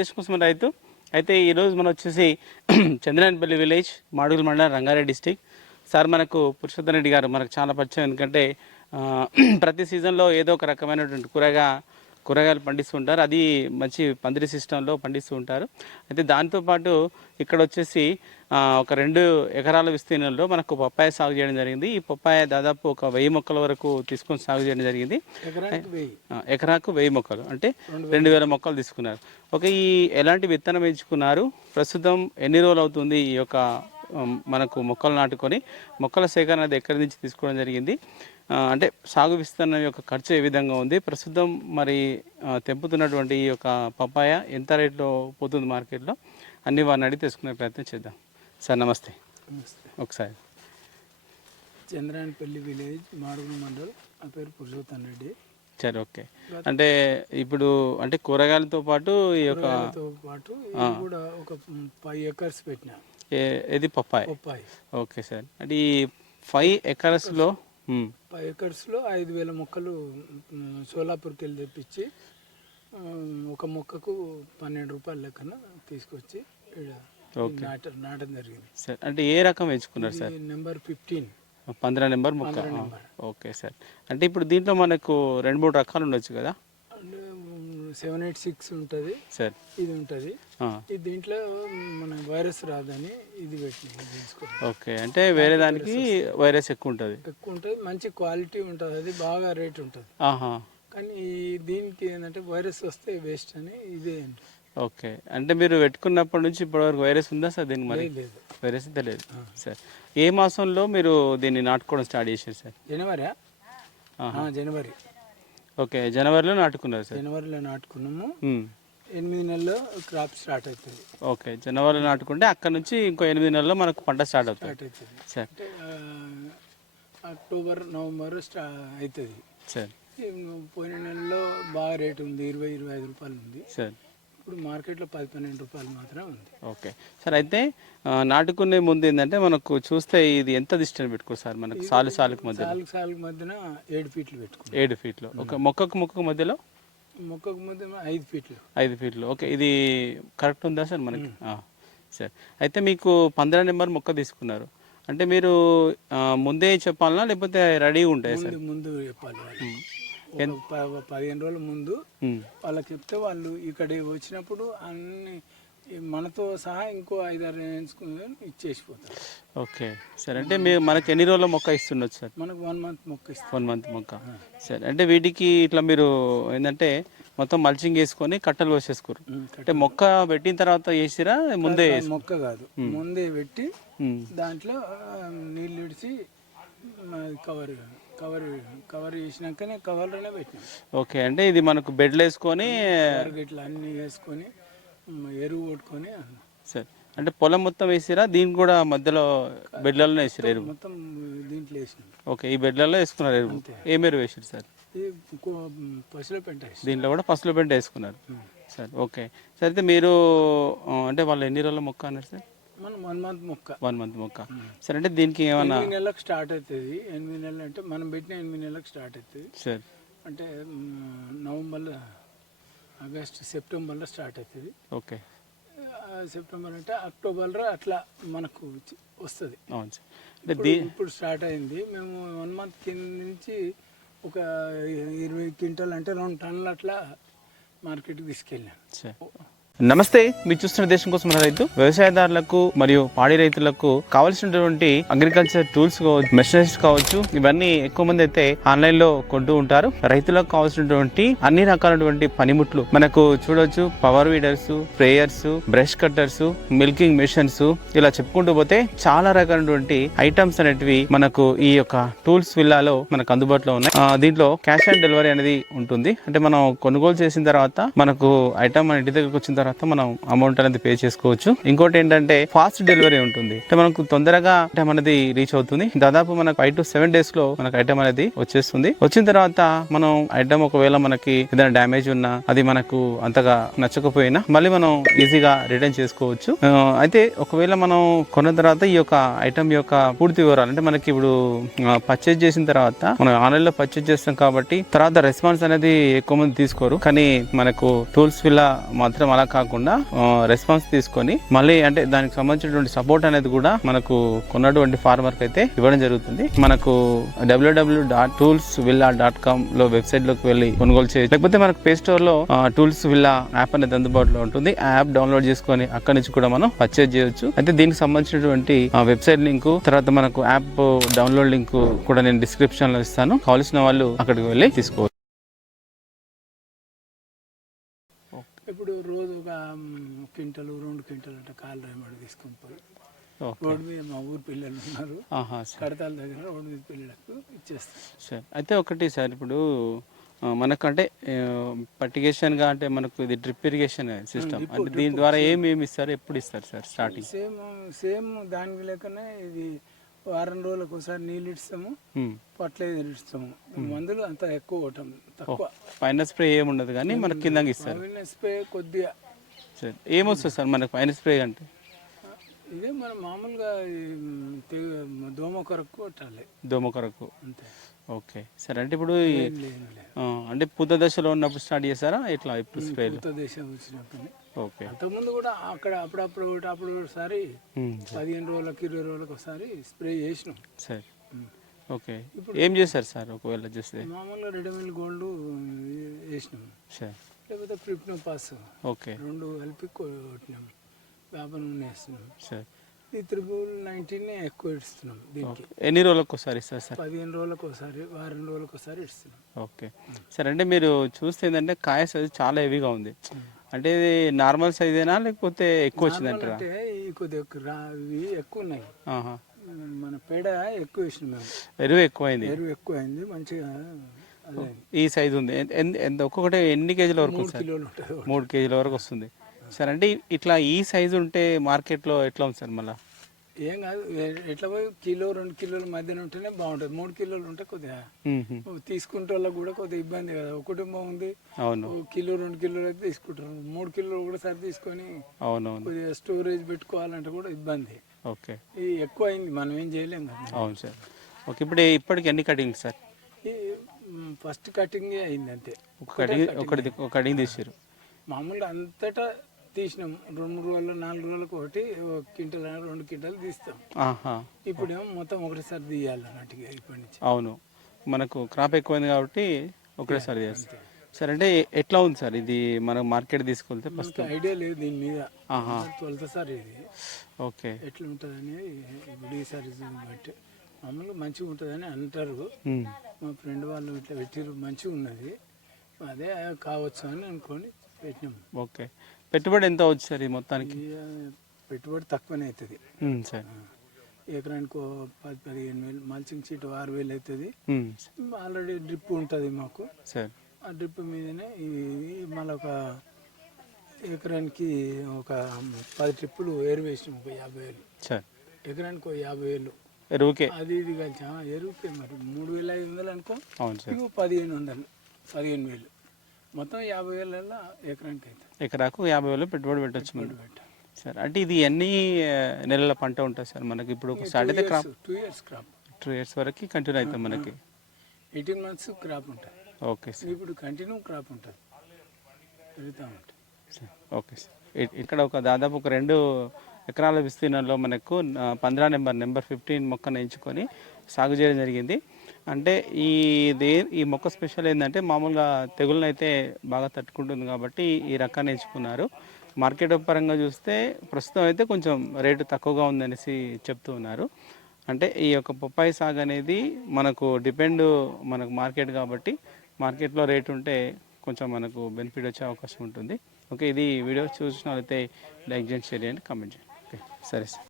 దేశం కోసం రైతు అయితే ఈరోజు మనం వచ్చేసి చంద్రాయనపల్లి విలేజ్ మాడుగుల మండలం రంగారెడ్డి డిస్టిక్. సార్ మనకు పురుషోత్తమ్ రెడ్డి గారు మనకు చాలా పరిచయం. ఎందుకంటే ప్రతి సీజన్లో ఏదో ఒక రకమైనటువంటి కూరగాయలు పండిస్తుంటారు. అది మంచి పందిరి సిస్టంలో పండిస్తూ ఉంటారు. అయితే దాంతోపాటు ఇక్కడ వచ్చేసి ఒక 2 ఎకరాల విస్తీర్ణంలో మనకు పప్పాయ సాగు చేయడం జరిగింది. ఈ పప్పాయ దాదాపు ఒక 1000 మొక్కల వరకు తీసుకొని సాగు చేయడం జరిగింది. ఎకరాకు 1000 మొక్కలు అంటే 2000 మొక్కలు తీసుకున్నారు. ఈ ఎలాంటి విత్తనం ఎంచుకున్నారు, ప్రస్తుతం ఎన్ని రోజులు అవుతుంది ఈ యొక్క మనకు మొక్కలు నాటుకొని, మొక్కల సేకరణ అనేది ఎక్కడి నుంచి తీసుకోవడం జరిగింది, అంటే సాగు విస్తరణ యొక్క ఖర్చు ఏ విధంగా ఉంది, ప్రస్తుతం మరి తెంపుతున్నటువంటి ఈ యొక్క పప్పాయ ఎంత రేట్లో పోతుంది మార్కెట్లో, అన్ని వారిని అడిగి తెలుసుకునే ప్రయత్నం చేద్దాం. సార్ నమస్తే. ఒకసారి చంద్రాయనపల్లి విలేజ్ మాడుగుల మండల్, నా పేరు పురుషోత్తమ్ రెడ్డి. సరే, ఓకే. అంటే ఇప్పుడు అంటే కూరగాయలతో పాటు ఈ యొక్క కూడా ఒక 5 ఎకర్స్ పెట్టినా. ఇది పప్పాయ. Okay sir. అంటే ఈ 5 ఎకర్స్లో 5 ఎకర్స్లో 5000 మొక్కలు సోలాపూర్కి వెళ్ళి తెప్పించి ఒక మొక్కకు 12 రూపాయల లెక్కన తీసుకొచ్చి నాటడం జరిగింది. సార్ అంటే ఏ రకం ఎంచుకున్నారు సార్? నెంబర్ 15 నెంబర్ మొక్క. Okay sir. అంటే ఇప్పుడు దీంట్లో మనకు 2-3 రకాలు ఉండొచ్చు కదా? 786 ఉంటుంది సార్, ఇది ఉంటుంది. ఇది దీంట్లో మన వైరస్ రాదని ఇది పెట్టి తీసుకోండి. ఓకే. అంటే వేరే దానికి వైరస్ ఎక్కువ ఉంటుంది, మంచి క్వాలిటీ ఉంటుంది, అది బాగా రేట్ ఉంటుంది. కానీ దీనికి ఏంటంటే వైరస్ వస్తే వేస్ట్ అని ఇదే. ఓకే. అంటే మీరు పెట్టుకున్నప్పటి నుంచి ఇప్పటివరకు వైరస్ ఉందా సార్ దీనికి? మరి లేదు, వైరస్ అయితే లేదు. సార్ ఏ మాసంలో మీరు దీన్ని నాటుకోవడం స్టార్ట్ చేశారు సార్? జనవరి. ఓకే, జనవరిలో నాటుకున్నారు సార్? జనవరిలో నాటుకున్నాము. 8 నెలల్లో క్రాప్ స్టార్ట్ అవుతుంది. ఓకే, జనవరిలో నాటుకుంటే అక్కడ నుంచి ఇంకో 8 నెలల్లో మనకు పంట స్టార్ట్ అవుతుంది సార్. అక్టోబర్ నవంబర్ అవుతుంది సార్. పోయిన నెలలో బాగా రేటు ఉంది, 20-25 రూపాయలు ఉంది సార్. ఇప్పుడు మార్కెట్లో 10-12 రూపాయలు మాత్రమే ఉంది. Okay sir. అయితే నాటుకునే ముందు ఏంటంటే మనకు చూస్తే ఇది ఎంత డిస్టెన్స్ పెట్టుకో సార్? మనకు సాలుకు మధ్యన 7 ఫీట్లు పెట్టుకో. 7 ఫీట్లు. ఒక మొక్కకు మధ్యలో 5 ఫీట్లు. 5 ఫీట్లు. ఓకే, ఇది కరెక్ట్ ఉందా సార్ మనకి? సార్ అయితే మీకు 15 నెంబర్ మొక్క తీసుకున్నారు అంటే మీరు ముందే చెప్పాలనా లేకపోతే రెడీగా ఉంటాయి సార్? ముందు చెప్పాలి. 15 రోజుల ముందు వాళ్ళకి చెప్తే వాళ్ళు ఇక్కడ వచ్చినప్పుడు అన్ని మనతో సహా ఇంకో 5-6 ఎంచుకుని ఇచ్చేసిపోతారు. Okay sir. అంటే మీరు మనకి ఎన్ని రోజుల మొక్క ఇస్తుండొచ్చు సార్? మనకు 1 మంత్ మొక్క ఇస్తాం. 1 మంత్ మొక్క. సార్ అంటే వీటికి ఇట్లా మీరు ఏంటంటే మొత్తం మల్చింగ్ వేసుకొని కట్టలు పోసేసుకోరు అంటే మొక్క పెట్టిన తర్వాత వేసిరా ముందే? మొక్క కాదు, ముందే పెట్టి దాంట్లో నీళ్ళు విడిచి కవర్ చేసినాకనే కవర్లోనే పెట్టినాం. ఓకే. అంటే ఇది మనకు బెడ్లు వేసుకొని ఇట్లా అన్ని వేసుకొని ఎరువు కొట్టుకొని. సార్ అంటే పొలం మొత్తం వేసిరా? దీనికి కూడా మధ్యలో బెడ్లలో వేసిరా ఎరువు? మొత్తం దీంట్లో వేసినాం. ఓకే, ఈ బెడ్లలో వేసుకున్నారు ఎరువు. ఏం ఎరువు వేసారు సార్? పసుల పెంట. దీంట్లో కూడా పసుల పెంట వేసుకున్నారు సార్. Okay sir. అయితే మీరు అంటే వాళ్ళు ఎన్ని రోజుల మొక్క అన్నారు సార్? మనం 1 మంత్ మొక్క. 1 మంత్ మొక్క. సరే. అంటే దీనికి ఏమన్నా 8 నెలలకు స్టార్ట్ అవుతుంది. 8 నెలలు అంటే మనం పెట్టిన 8 నెలలకు స్టార్ట్ అవుతుంది సార్. అంటే నవంబర్లో, ఆగస్ట్, సెప్టెంబర్లో స్టార్ట్ అవుతుంది. ఓకే. సెప్టెంబర్ అంటే అక్టోబర్లో అట్లా మనకు వస్తుంది. అవును సార్. అంటే ఇప్పుడు స్టార్ట్ అయింది. మేము 1 మంత్ కింద నుంచి ఒక 20 క్వింటాల్ అంటే 2 టన్నులు అట్లా మార్కెట్కి తీసుకెళ్ళాను సార్. నమస్తే, మీరు చూస్తున్న దేశం కోసం రైతు. వ్యవసాయదారులకు మరియు పాడి రైతులకు కావాల్సినటువంటి అగ్రికల్చర్ టూల్స్ కావచ్చు, మెషినరీస్ కావచ్చు, ఇవన్నీ ఎక్కువ మంది అయితే ఆన్లైన్ లో కొంటూ ఉంటారు. రైతులకు కావాల్సినటువంటి అన్ని రకాలైనటువంటి పనిముట్లు మనకు చూడొచ్చు. Power weeders, sprayers, brush cutters, milking machines, ఇలా చెప్పుకుంటూ పోతే చాలా రకాలైనటువంటి ఐటమ్స్ అనేటివి మనకు ఈ యొక్క టూల్స్ విల్లాలో మనకు అందుబాటులో ఉన్నాయి. దీంట్లో క్యాష్ ఆన్ డెలివరీ అనేది ఉంటుంది. అంటే మనం కొనుగోలు చేసిన తర్వాత మనకు ఐటమ్ మన ఇంటి దగ్గరకు వచ్చిన తర్వాత మనం అమౌంట్ అనేది పే చేసుకోవచ్చు. ఇంకోటి ఏంటంటే ఫాస్ట్ డెలివరీ ఉంటుంది. అంటే మనకు తొందరగా ఐటమ్ అనేది రీచ్ అవుతుంది. దాదాపు మనకు 5 to 7 days లో మనకు ఐటమ్ అనేది వచ్చేస్తుంది. వచ్చిన తర్వాత మనం ఐటమ్ ఒకవేళ మనకి ఏదైనా డ్యామేజ్ ఉన్నా, అది మనకు అంతగా నచ్చకపోయినా మళ్ళీ మనం ఈజీగా రిటర్న్ చేసుకోవచ్చు. అయితే ఒకవేళ మనం కొన్న తర్వాత ఈ యొక్క ఐటమ్ యొక్క పూర్తి వివరాలు అంటే మనకి ఇప్పుడు పర్చేజ్ చేసిన తర్వాత మనం ఆన్లైన్ లో పర్చేజ్ చేస్తాం కాబట్టి తర్వాత రెస్పాన్స్ అనేది ఎక్కువ మంది తీసుకోరు. కానీ మనకు టూల్స్ విల్లా మాత్రం అలా కాకుండా రెస్పాన్స్ తీసుకొని మళ్ళీ అంటే దానికి సంబంధించినటువంటి సపోర్ట్ అనేది కూడా మనకు కొన్నటువంటి ఫార్మర్ కి అయితే ఇవ్వడం జరుగుతుంది. మనకు www.toolsvilla.com లో వెబ్సైట్ లోకి వెళ్ళి కొనుగోలు చేయొచ్చు. లేకపోతే మనకు ప్లే స్టోర్ లో టూల్స్ విల్లా యాప్ అనేది అందుబాటులో ఉంటుంది. ఆ యాప్ డౌన్లోడ్ చేసుకొని అక్కడి నుంచి కూడా మనం పర్చేజ్ చేయొచ్చు. అయితే దీనికి సంబంధించినటువంటి వెబ్సైట్ లింక్ తర్వాత మనకు యాప్ డౌన్లోడ్ లింక్ కూడా నేను డిస్క్రిప్షన్ లో ఇస్తాను. కావాల్సిన వాళ్ళు అక్కడికి వెళ్ళి తీసుకోవచ్చు. ఇప్పుడు రోజు ఒక క్వింటలు 2 క్వింటల్ అంటే కాలు రేమడి తీసుకొని పోయి రోడ్డు మీద మా ఊరు పిల్లలు ఉన్నారు, కడతాల దగ్గర రోడ్డు మీద పిల్లలకు ఇచ్చేస్తాం సార్. అయితే ఒకటి సార్, ఇప్పుడు మనకంటే పర్టిగేషన్ గా అంటే మనకు ఇది డ్రిప్ ఇరిగేషన్ సిస్టమ్ అంటే దీని ద్వారా ఏమి ఇస్తారు, ఎప్పుడు ఇస్తారు సార్? స్టార్టింగ్ సేమ్ దానికి లేకనే ఇది వారం రోజులకు ఒకసారి నీళ్ళు ఇస్తాము, ఫర్టిలైజర్ ఇస్తాము. మందులు అంత ఎక్కువ కొట్టం, తక్కువ. పైన స్ప్రే ఏముండదు కానీ మనకి కింద ఇస్తారు. స్ప్రే కొద్దిగా సార్. ఏమొస్తుంది సార్ మనకు పైన స్ప్రే అంటే? ఇదే మనం మామూలుగా దోమ కొరకు కొట్టాలి, దోమ కొరకు అంతే. Okay sir. అంటే ఇప్పుడు అంటే పూత దశలో ఉన్నప్పుడు స్టార్ట్ చేస్తారా ఇట్లా? ఇప్పుడు స్ప్రే పూత దశ వచ్చినప్పుడు. ఓకే. అంతకుముందు కూడా అక్కడ అప్పుడప్పుడు ఒకసారి 15 రోజులకు 20 రోజులకు ఒకసారి స్ప్రే చేసినాం సార్. ఓకే. ఇప్పుడు ఏం చేస్తారు సార్ ఒకవేళ చేస్తే? మామూలుగా రెడమిల్ గోల్డ్ వేసినాం సార్, లేకపోతే ప్రిప్నోపాస్. ఓకే. 2 కలిపి కొట్టినాం. వ్యాపారం వేస్తున్నాం సార్. ఈ 19 ఎక్కువ ఇస్తున్నాం దీనికి. ఎన్ని రోజులకు ఒకసారి ఇస్తారు సార్? 15 రోజులకు ఒకసారి, వారం రోజులకు ఒకసారి ఇస్తున్నాం. Okay sir. అంటే మీరు చూస్తే ఏంటంటే కాయ సైజు చాలా హెవీగా ఉంది. అంటే ఇది నార్మల్ సైజేనా లేకపోతే ఎక్కువ వచ్చిందంటారా? అంటే కొద్దిగా ఇవి ఎక్కువ ఉన్నాయి. మన పేడ ఎక్కువ వేసినాం మేము, ఎరువు ఎక్కువైంది. ఎరువు ఎక్కువైంది మంచిగా. అదే ఈ సైజు ఉంది. ఎంత ఒక్కొక్కటి ఎన్ని కేజీల వరకు? 3 కిలోలు ఉంటుంది. 3 కేజీల వరకు వస్తుంది సార్. అంటే ఇట్లా ఈ సైజు ఉంటే మార్కెట్లో ఎట్లా ఉంది సార్? మళ్ళీ ఏం కాదు, ఎట్లా పోయి కిలో 2 కిలోల మధ్యన ఉంటేనే బాగుంటుంది. 3 కిలోలు ఉంటే కొద్దిగా తీసుకుంటే వాళ్ళకి కూడా కొద్దిగా ఇబ్బంది కదా. ఒక కుటుంబం ఉంది, అవును, కిలో 2 కిలోలు అయితే తీసుకుంటారు. 3 కిలోలు కూడా సరి తీసుకొని అవునవును కొద్దిగా స్టోరేజ్ పెట్టుకోవాలంటే కూడా ఇబ్బంది. ఓకే. ఇది ఎక్కువ అయింది, మనం ఏం చేయలేము కదా. అవును సార్. ఓకే. ఇప్పటికి ఎన్ని కటింగ్ సార్? ఫస్ట్ కటింగ్ అయింది అంతే. ఒక కటింగ్ తీసారు. మామూలుగా అంతటా తీసినాం 2 రోజులు 4 రోజులకు ఒకటి 1 క్వింటల్ 2 క్వింటల్ తీస్తాం. ఇప్పుడేమో మొత్తం ఒకటిసారి తీయాలి అన్నట్టుగా ఇప్పటి నుంచి. అవును, మనకు క్రాప్ ఎక్కువైంది కాబట్టి ఒకటేసారి చేస్తాం సార్. అంటే ఎట్లా ఉంది సార్ ఇది? మనం మార్కెట్ తీసుకెళ్తే ఫస్ట్ ఐడియా లేదు దీని మీద, తొలతసారి ఇది. ఓకే. ఎట్లా ఉంటుంది అనేది ఇప్పుడు ఈసారి బట్టి మామూలుగా మంచిగా ఉంటుందని అంటారు. మా ఫ్రెండ్ వాళ్ళు ఇట్లా పెట్టిరు, మంచిగా ఉన్నది, అదే కావచ్చు అని అనుకొని పెట్టినాం. ఓకే. పెట్టుబడి ఎంత అవుతుంది సార్ ఈ మొత్తానికి? పెట్టుబడి తక్కువనే అవుతుంది సార్. ఎకరానికి 10-15 వేలు, మల్చింగ్ షీట్ 6,000 అవుతుంది. ఆల్రెడీ డ్రిప్ ఉంటుంది మాకు సార్. ఆ డ్రిప్ మీదనే మళ్ళీ ఒక ఎకరానికి ఒక 10 ట్రిప్పులు ఎరువు వేసినాం, ఒక 50,000 సార్. ఎకరానికి 50,000 ఎరువుకే. అది ఇది కలిసి ఎరువుకే మరి 3,500 అనుకో. అవును సార్. 15,000 మొత్తం 50,000 ఎకరానికి అవుతుంది. ఎకరాకు 50,000 పెట్టుబడి పెట్టచ్చు మనం సార్. అంటే ఇది ఎన్ని నెలల పంట ఉంటుంది సార్ మనకి? ఇప్పుడు స్టార్ట్ అయితే క్రాప్ 2 ఇయర్స్ క్రాప్, 2 ఇయర్స్ వరకు కంటిన్యూ అవుతుంది మనకి. 18 months క్రాప్ ఉంటుంది. Okay sir. ఇప్పుడు కంటిన్యూ క్రాప్ ఉంటుంది, పెరుగుతూ ఉంటుంది సార్. Okay sir. ఇక్కడ దాదాపు ఒక 2 ఎకరాల విస్తీర్ణంలో మనకు 15 నెంబర్ 15 మొక్కను ఎంచుకొని సాగు చేయడం జరిగింది. అంటే ఈ మొక్క స్పెషల్ ఏంటంటే మామూలుగా తెగులను అయితే బాగా తట్టుకుంటుంది కాబట్టి ఈ రకాన్ని ఎంచుకున్నారు. మార్కెట్ పరంగా చూస్తే ప్రస్తుతం అయితే కొంచెం రేటు తక్కువగా ఉందనేసి చెప్తూ ఉన్నారు. అంటే ఈ యొక్క పప్పాయి సాగు అనేది మనకు మనకు మార్కెట్ కాబట్టి మార్కెట్లో రేటు ఉంటే కొంచెం మనకు బెనిఫిట్ వచ్చే అవకాశం ఉంటుంది. ఓకే. ఇది వీడియో చూసిన వాళ్ళైతే లైక్ చేయండి, షేర్ చేయండి, కామెంట్ చేయండి. ఓకే, సరే సార్.